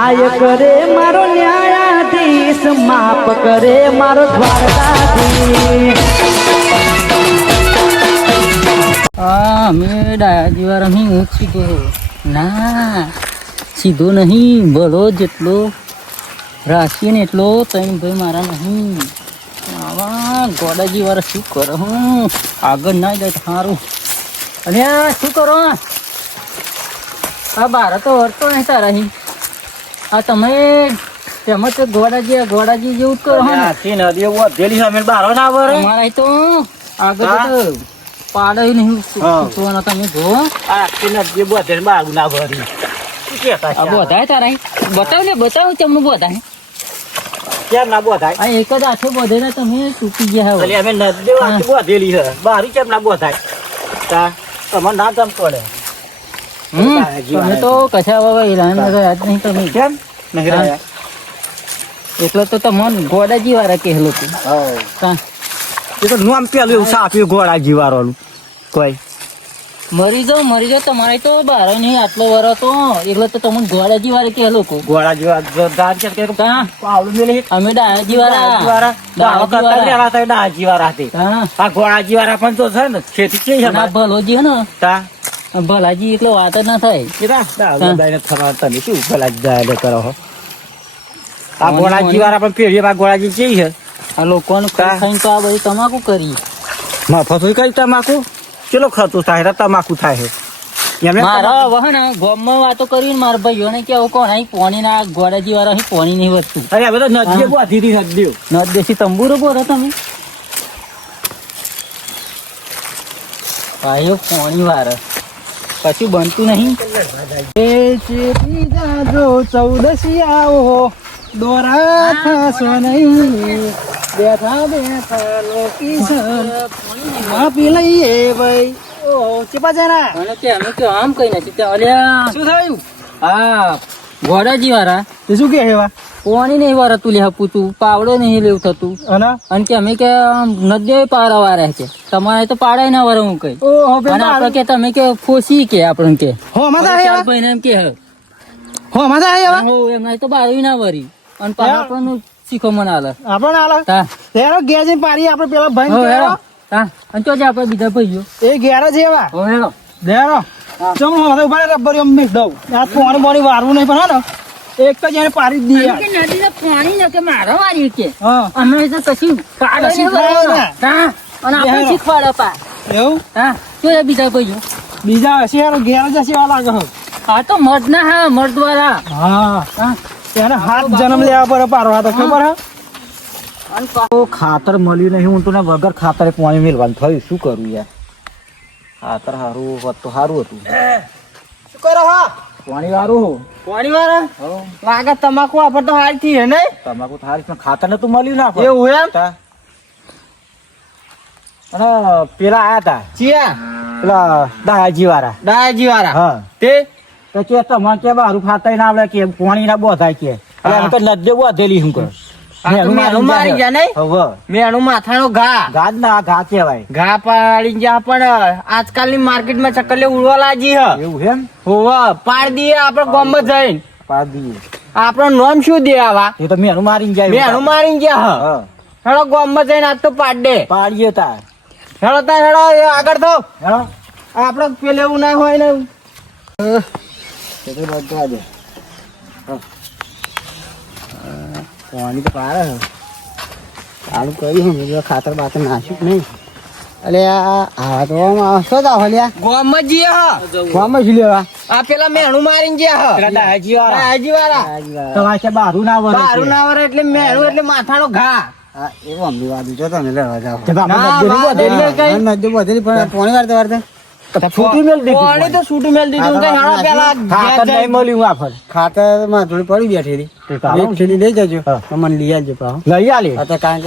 આય કરે મારો ન્યાયાધીશ, માફ કરે મારો દ્વારકાધીશ. અમે ડાયાજી વાર અહીં હું સીધો ના સીધો નહીં, ભલો જેટલો રાખીએ ને એટલો તઈ ભાઈ મારા નહીં. આવા ગોડાજી વાર શું કરો હું આગળ ના જાય સારું. અને શું કરો આ બાર તો વળતો નહીં તારા અહીં. આ તમે તેમાં તો ગોડાજી જેવું જ કરો તમારા તો આગળ તો પાડે નહીં સૂચવાના. તમે જો બોધાય તારા બતાવ ચમનું બોધાય કેમ ના બોધાય? આ એક જ હાથે બોધે ને તમે તૂટી ગયા એટલે અમે નદી વાંચી બોધેલી છે, બારી કેમ ના બોધાય? તમારે ના જમ પડે. તમે તો કશા બાબા યાદ નહીં. તમે કેમ નહીં રહ્યા? એટલે તો તમને ગોડાજી વાળા કહેલો હતું. એ તો નામ પેલું એવું સાપ્યું ઘોડાજી વાળાનું. કોઈ મરી જાઓ તમારે તો બાર નહીં આટલો વર તો એટલે તો તમને ગોડાજી વાળા કહેલો હતું. ઘોડાજી અમે ડાયાજી વાળા ડાજી વાળા હતી. આ ઘોડાજી વાળા પણ તો છે ને ખેતી છે ભલોજી હે ને ભલાજી એટલે વાત જ ના થાય. તમે શું ભલાજી કરો છો? આ ઘોડાજી વાળા પણ પેઢી ઘોડાજી છે. આ લોકોનું ખાઈને તો આ બધી તમાકુ કરી મફત કઈ તમાકુ ચલો ખર્ચો થાય તમાકુ થાય મારા વહન ગામમાં વાતો કરી મારા ભાઈઓને કેવું કોણ અહીં પોણી ના ગોડાજી વાળા અહીં પોણી નહીં વધતું. અરે હવે તો નદી બોધી નદી નદેશી તંબુરો બોલો તમે ભાઈઓ પોણી વાળા કશું બનતું નહીં. ચૌદસી આવો દોરા થશો નહીં, બેઠા બેઠા લોકી માપી લઈએ ભાઈ. ચેપા જરા અને કે અમે કે આમ કઈ નથી તે અલ્યા શું થયું? હા ગોડાજી વાળા તે શું કે હેવા પોણી નહીં વાળા તું લે પૂતું પાવડો નહીં લેવું થતું. અને કે અમે કે નદી પારા વાળા છે તમારે તો પાડાય ના વાળા હું કઈ. અને આપડે કે તમે કે ફોસી કે આપણને કે ભાઈ એમ કે એમના તો બારવી ના વરી અને આપણને શીખો મને હાલ ગેર પાડી આપડે પેલા ભાઈ અને તો આપડે બીજા ભાઈઓ એ ઘેર જ એવા દેરો ચમ હવે ઉભા રબર એમ મિસ દઉં આ પાણી પાણી વારવું નહીં પણ એક જ એને પાડી જ દઈએ. નદી પાણી ને કે મારો વારી કે હા અમે તો કશું પાડે અને આપણે શીખવાડે પા એવું તો એ બીજા ભાઈઓ બીજા હશે ઘેર જ હશે લાગે આ તો મર્દ ના હા મર્દ વાળા એને હાથ જન્મ લેવા પર પાડવા તો ખબર હે. ખાતર મળ્યું નહીં હું તો વગર ખાતરે પાણી મેળવાનું થયું. શું કરું યાર? ખાતર સારું હોત તો સારું હતું. શું કરો હા પાણી વાળું પાણી વાળા લાગે તમાકુ આપડે તો હારી થી હે ને તમાકુ સારી પણ ખાતર ને તો મળ્યું ના આપણને. એવું એમ અને પેલા આયા તા ચિયા પેલા દાયાજી વાળા હા તે તો કે તમારે કે બારું ખાતર ના આવડે કે પાણી ના બોધાય કે અમે તો નદી બોધેલી શું કર મેણું મારી ગયા નહીં હવે મેણું માથાનો ઘા ગાજ ના ઘા કેવાય. ઘા પાડી ગયા પણ આજકાલની માર્કેટમાં ચક્કલે ઉડવા લાગી હ એવું એમ હોવા પાડ દઈએ આપડે ગામમાં જઈને પાડી આપણો નામ શું દે આવા એ તો મેનું મારીને જાય. મેણું મારી ગયા હ હેડો ગામમાં જઈને આજ તો પાડ દે પાડીએ તા હેડો તા હેડો આગળ તો હેડો આપડે પેલે એવું ના હોય ને પાણી તો પારે હે સારું કર્યું ખાતર બાતર નાખ્યું નહીં. અલે આ તો શું જાવ લ્યા ગામમાં જઈએ હ ગામમાં જ લેવા આ પેલા મેણું મારીને ગયા હ દાયાજી વાળા તમારે કે બારું ના વરે બારું ના વરે એટલે મેણું એટલે માથાનો ઘા એવું અમલી વાદું છો તમે લેવા જાવ પાણી તો છૂટું મેલ દીધું કે હેડો પેલા ખાતર નહીં મળ્યું આફર ખાતર માં થોડી પડી બેઠેલી એક થેલી લઈ જજો મને લઈ આવજો પાછો. લઈ આલી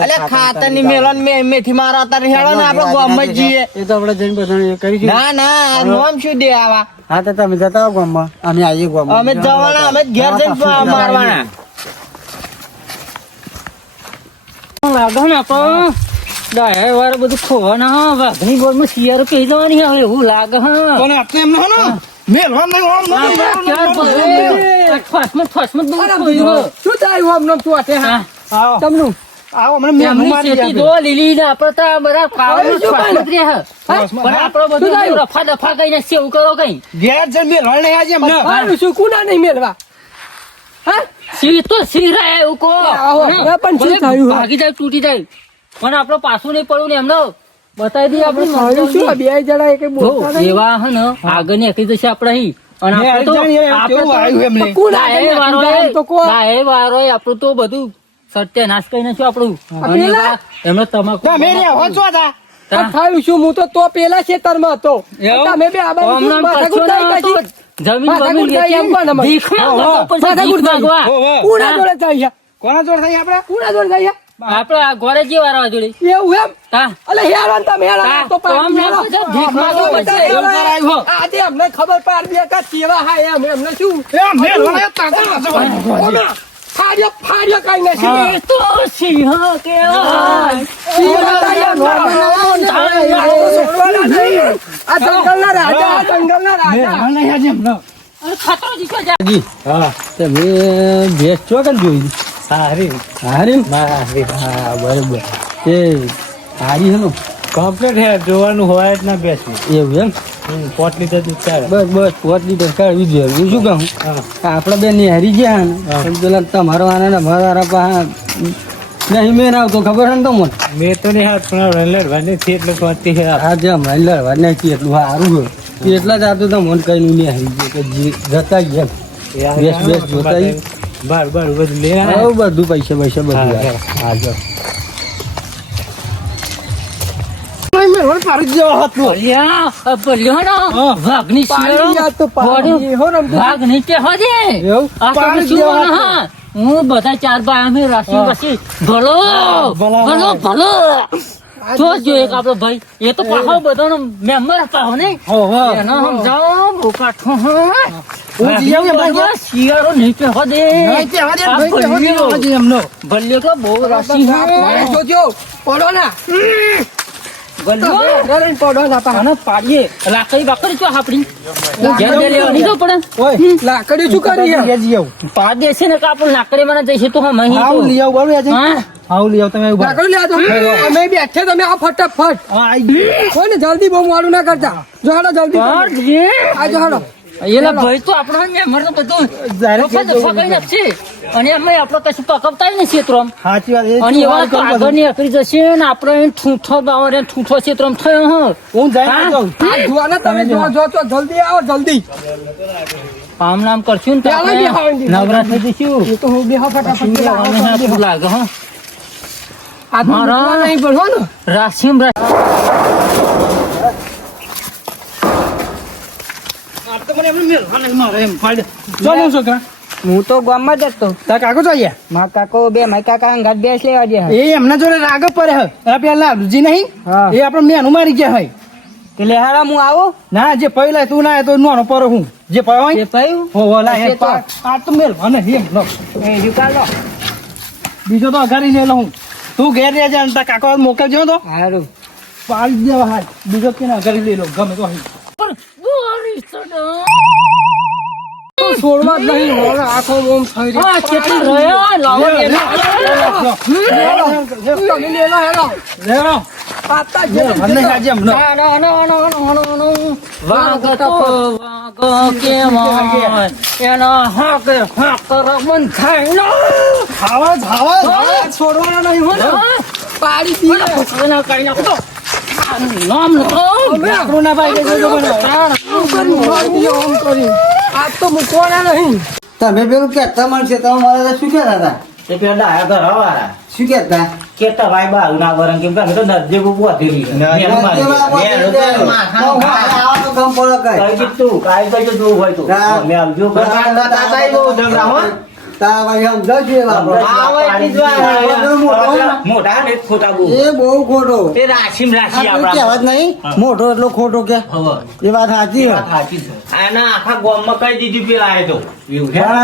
અલે ખાતર ની મેલન મેથી મારા અત્યારે હેડો ને આપડે ગામમાં જઈએ એ તો આપડે જઈને બધા કરી ના નોમ શું દે આવા હા તો તમે જતા આવો ગામમાં અમે આવીએ ગામમાં અમે જવાના અમે ઘેર જઈને મારવાના લાગે ને આપડે ડાયા વાળા બધું ખોવાના વાઘની બોલ માં શિયાળો કહી જવાની હવે એવું લાગે હા મેલવા ઠોસમાં બહુ અરે ખોયું બીજું શું થાય આમ નામ તું આટે હા આવો તમનું આવો મને મેં એમની મારી શેતી ગયા જો લીલી ને આપણે તો આ બધા ખાવાનું શું કરે? ઠોસમાં જ રહે. હા? પણ આપણે બધું શું થયું? રફા દફા કઈને સેવ કરો કઈ ઘેર જઈને મેં લડને આજે એમને મારું શું કુના નહીં મેલવા હા સી તો સી રહે એવું કહો આવો, હે? એ પણ શું ભલે થયું? ભાગી જાય તૂટી જાય પણ આપણે પાછું નહીં પડવું ને એમને બતાવી દઈએ આપણે મારું શું આ બે જણા એક બોલતા જો નહીં એવા હે ને આગળ ની એકલી જશે આપણે અહીં. અને મેં આપણે તો જાણીએ એમ કેવું આવ્યું એમને કુના લાયે વારો નહીં તો કો લાયે વારો આપણું તો બધું સત્યાનાશ કરી નાખ્યું આપણું. અને પેલા? એમને તમાકુ તમે રે હો છો તા આ થયું શું હું તો પેલા ખેતરમાં હતો એવું? તમે બે આ બાજુ હમણાં માથાકૂટ કરશો ને થઈ ગઈ. તો જમીન માથાકૂટ બમીન થઈ એમ કોને મને? ભીખ માંગવા ઉપર છે, માથાકૂટ ભીખ થઈ. માંગવા. હો, હો. કુના જોડે થઈ ગયા? કોના જોડે થઈ આપણે કુના જોડે થઈ ગયા? આપણે આ ઘરે જે વાળા જોડે એવું એમ હા અલે હેરાન તમે હેરાન હા, તો તો અમને તો ભીખ માંગવું પડશે. એવું કરાયું હો. આજે અમને ખબર પાડી દે કે કેવા હા એમ એમને શું એ મેં લડને તાતા ઓમે ફાડ્યો કઈ નથી એ તો સિંહ કહેવાય. આ જંગલના રાજા આ જંગલના રાજા લડને આજે એમને અરે ખતરો જીતો જા. હા તમે ભેસ છો કે જોઈ સારી હારી હા બરોબર એ હારી હે કમ્પ્લીટ હે જોવાનું હોય જ ના બેસવું એવું એમ પોટલી તો દૂધ ચાલે બસ બસ 5 લીટર કાઢવી જોઈએ હું શું કહું આપડે બે નિહારી ગયા ને પણ પેલા તમારો આના ને મારા પા નહીં મેં આવતો ખબર હે ને તો મને મેં તો નહીં હાથ પણ લડવાની થી એટલે પહોંચતી હે આજે હમણાં લડવા નાખી એટલું સારું હોય એટલા જ આવતું તો મને કઈ નિહારી ગયું કે જતા ગયા બેસ બેસ જોતા ઈ. બાર બાર બધું લે હવે બધું પૈસા પૈસા બધું હા, આવે. હા જો ભલ્યા, આ ભલ્યો ને વાઘની પાડી શિયાળો. ગયા તો પાડી હો ને આમ તો. વાઘ નીચે હોજે. એવું? આ તો પાડી શું દેવા મને હા? હું બધા ચાર ભાઈ અમે રાશિ પછી ભલો ભલા. ભલો ભલો જો જો એક આપણો ભાઈ એ તો પાછો બધાનો મેમ્બર હતા હો ને હો હો એનો સમજાવો બોકાઠો હો. હું જી આવું એમ બધા શિયાળો નીચે હોજે. નહીં તે હવે આ ભાઈ તે હવે ભલ્યો. આજે એમનો ભલ્યો તો બહુ રાશિ આ જોજો પડો ના ભલ્યો ડરીને પડો ના પા. આને પાડીએ લાકડી બાકડી ચો આપડી ઘેર બે લેવાની તો પડે ઓય લાકડી શું કરી હે? આજે જી આવું પાડ દેશે ને કે આપણે લાકડી મને જઈશું તો હમ અહીં આવું તો. લઈ આવું બરોબર આજે હા આવું લઈ આવું તમે ઉભા લાકડી લે આજો. અમે બેઠે તમે આ ફટાફટ હા આઈ હોય ને જલ્દી બહુ મોડું ના કરતા જો હાલો જલ્દી પાડ દે. આજો હાલો એલા ભાઈ તો આપણો મેમ્બર તો બધું જાહેર દફા દફા કરી નાખશે. અને એમાં આપણે કશું પકવતા ને ક્ષેત્રમાં સાચી વાત એ અને એવા તો આગળ નીકળી જશે ને આપણે એને ઠૂંઠો બાવરે ઠૂંઠો ક્ષેત્રમાં થયો હ હું જઈને હા? જાઉં આ જુઓ ને તમે જો જો તો જલ્દી આવો જલ્દી આમ નામ કરશું ને તો ચાલો આપણે બેહાડી. નવરા થઈ જઈશું. એ તો હું બેહો ફટાફટ પેલા આવો મને જલ્દી. આટલું લાગે હો આ તો મારા- મૂકવા નહીં પડો ને રાશિમ આ તો મને એમને મેલવા નહીં મારે એમ ફાડે જો હું છોકરા હું તો ગામમાં જ હતો તાર કાકો તો આયા મારા કાકો બે મારા કાકા હંગાત બેસ લેવા ગયા એ એમના જોડે રાગ પડે હે આ પેલા જી નહીં હા. એ આપણે મેનું મારી ગયા હોય એટલે હારા હું આવો ના જે પહેલા તું ના તો નોનો પર હું જે પર હોય એ પાયું હો ઓલા હે એ તો- આ તો મેલવા નહીં એમ લો એ જુકાલો બીજો તો અઘારી લે હું તું ઘેર રહેજે અને તાર કાકો મોકલજો તો હારું પાડી દેવા હાલ બીજો કે ના અઘારી લઈ લો ગમે તો અહીં. છોડવા જ નહીં હવે આખો ઓમ થઈ રહ્યો. હા કેટલું રહ્યા લાવો લે, લે, તમે લે લો હેલો લે લો. પાતા જે મેલવા નહીં આજે એમ લો. વાઘ તો વાઘ કેવાય એનો હક હક રમન થાય ને. ખાવા જ, ખાવા જ. હા. છોડવાના નહીં હો ને. પાડી દીધા એના કઈ નાખો તો. નામ લો. લાકડું ના પાડી દેજો મને. ઓમ કરી આજ તો મૂકવાના નહીં તમે પેલું કહેતા મળશે તમે મારા શું કહેતા હતા એ પેલા ડાયા ઘર હવારા શું કહેતા કેટલા ભાઈ બારું ના વરણ કેમ કે અમે તો નજે બહુ વધેલી છે. મેં મારી દીધી. આવા તો ગમ પડે કઈ કઈ કીધું તું? કાંઈ કઈ જો જોવું હોય તો. હા. અમે આવજો. તાતાએ બહુ ઝઘડા હો. તા ભાઈ સમજો છે બાપો. આવે એટલી જ વાર. મોટા ને ખોટા બહુ. એ બહુ ખોટો એ રાશિમ રાશિ આપણે આપણા. કહેવત નહીં મોટો એટલો ખોટો કે હવે. એ વાત સાચી વાત સાચી છે. આના આખા ગામમાં કઈ દીધી પેલા આયો તો. એવું છે? પણ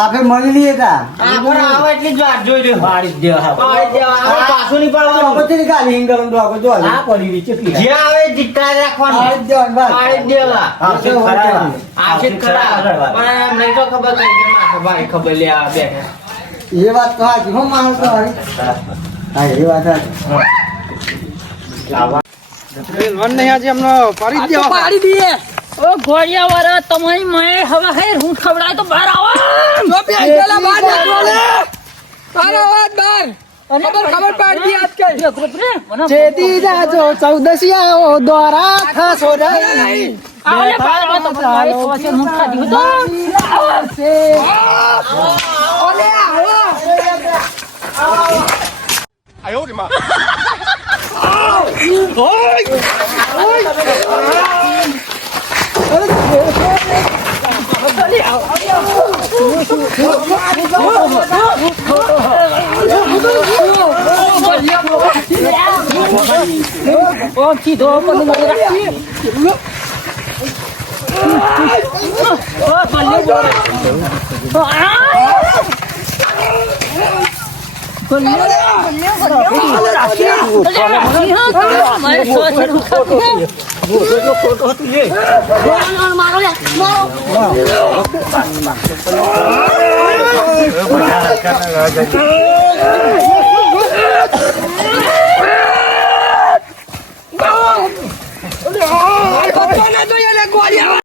આપણે મળી લઈએ તા આપણે આવે એટલી જ વાત જોઈ લ્યો. પાડી જ દેવા. પાડી જ દેવા. આપણે પાછું નહીં પડવાનું. પછી ગાલી હિંગલ ડોકો જો આ પડી રહી કેટલી. જે આવે જીતતા જ રાખવાનું. પાડી જ દેવાનું બસ. પાડી જ દેવા. આવશે ખરા. આવશે જ ખરા. પણ એમ નહીં તો ખબર કઈ કે માથે ભાઈ ખબર લે આ બેઠા. એ વાત તો સાચી હો માણસ તમારી હા એ વાત સાચી રેલવાન નહીં આજે એમનો પાડી જ દેવા. પાડી દઈએ ઓ ઘોડિયા વાળા તમારી મેં હવે હે હું ખવડાય તો બહાર આવો ખબર પાડી આજ કઈ જેદી જેદી જાજો ચૌદસિયાઓ દ્વારા થશો નહીં. આવલે બહાર આવો તો ભાઈ થોસે મુઠ ખાધી હતો ઓ સીધો પણ મને રાખી ઓ બલ્લે બોલ મારો